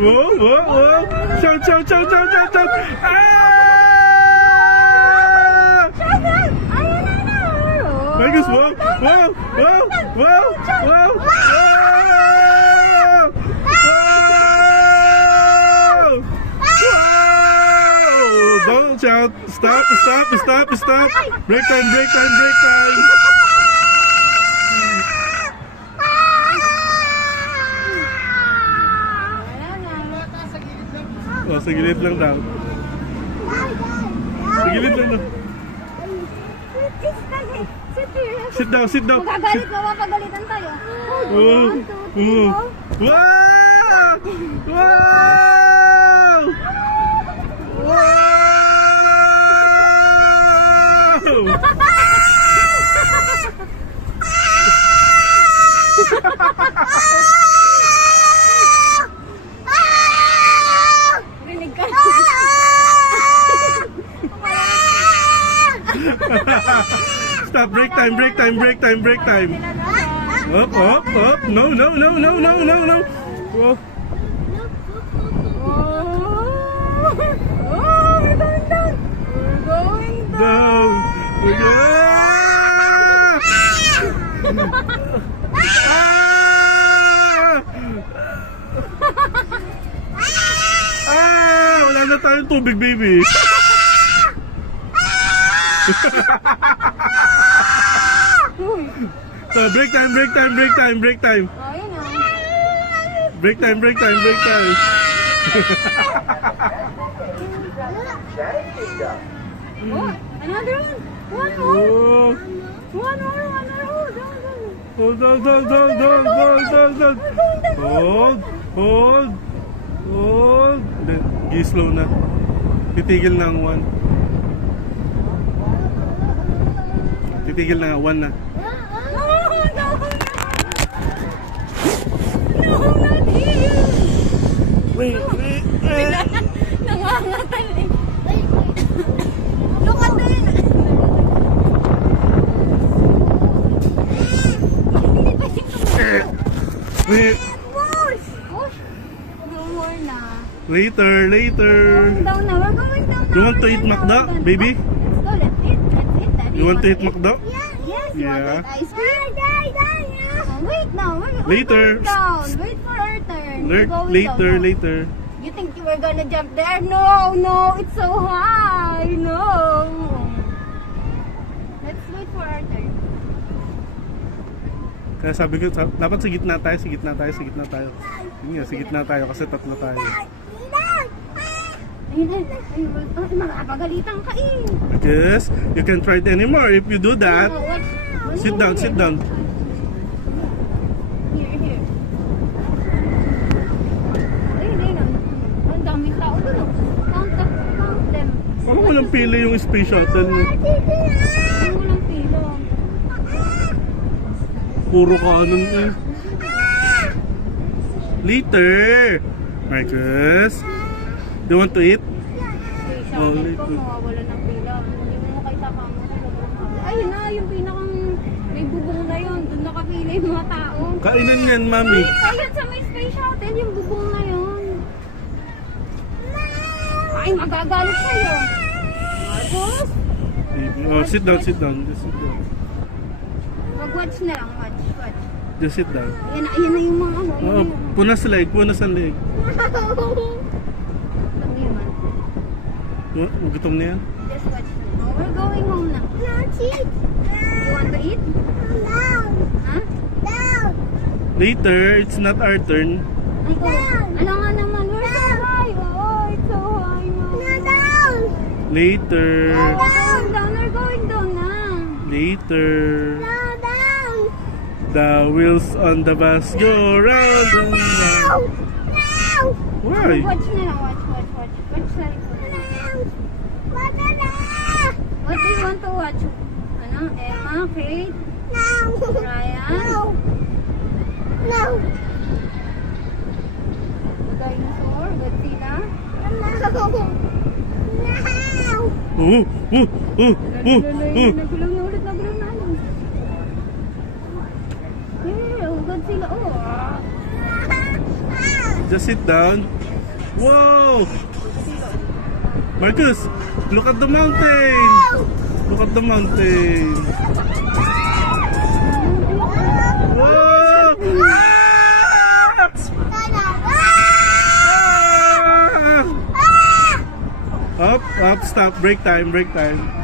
Whoa, whoa, whoa! Shout, shout, shout, shout, shout, shout! Ah! Marcus, whoa, whoa, whoa, whoa, whoa, whoa! Don't shout! Stop! Stop! Stop! Stop! Break time! Break time! Break time! Oh, sa gilid lang daw. Sa gilid lang daw. Sit down! Sit down! Magagalit na, mapagalitan tayo. Oh! Oh! Wow! Wow! Wow! Rinig ka. Stop! Break time! Break time! Break time! Break time! Up! Up! Up! No! No! No! No! No! No! No! Oh! We're going down. We're going down. Down! We're going! Wala na tayong tubig, baby. So, break time, break time, break time, break time. Oh, yun o. Break time, break time, break time. Oh, another one. One more. Oh, One more. One more. Oh, down, down. hold, hold. Hold, hold, hold. Then, gi-slow na. Titigil na ang one. Titigil na nga, one na. No, not here. Wait. Nangangatan eh. Look at that. Wait. Push. Push. No more na. Later. Going down na. We're going down now. You want to eat McDo, baby? Let's go. Let's eat. Daddy. You want to eat McDo? Yes. You Yeah. want to eat ice cream? Wait now. We're Later. going down. Wait for our turn. We're going Later, down. later. You think you were gonna jump there? No. It's so high. No. Let's wait for our turn. Kaya sabi ko, dapat sa gitna tayo. Yun nga, sa gitna tayo kasi tatlo tayo. Ayun, makakapagalitan ka eh. Yes, you can try it anymore if you do that. Watch. Sit down. Here. Ayun. Ang daming tao doon. Count them. Baka walang pila yung space shuttle. Walang pilo. Puro kanon eh. Later! Marcus, do you want to eat? Sa akin ko, mawawala ng pila. Hindi mo makita pa mo. Ayun na, yung pinakang may bubong na yun. Doon nakapila yung mga tao. Kainan yan, mami. Ayun sa may space shuttle, yung bubong na yun. Ay, magagalit sa'yo. Marcos? Oh, sit down. Just sit down. Mag-watch na lang, watch. Just sit down. Ayan na yung mga ano. Oh, punas sa leg. Ano yun? Gutom na yan? Just watch. Oh, we're going home na. You want to eat? Huh? Later, it's not our turn. Ay, ano nga naman, we're so high. Oh, it's so high, Mom. Later. We're going down na. Later. The wheels on the bus go round and round. Why? Watch na lang, watch. Watch na lang. What do you want to watch? Ano? Emma, Kate, Ryan? Dinosaur, Godzilla? Oh. Nagulong na ulit. Just sit down. Whoa! Marcus, look at the mountain. Look at the mountain. Whoa! Ah! Up, stop. Break time, break time.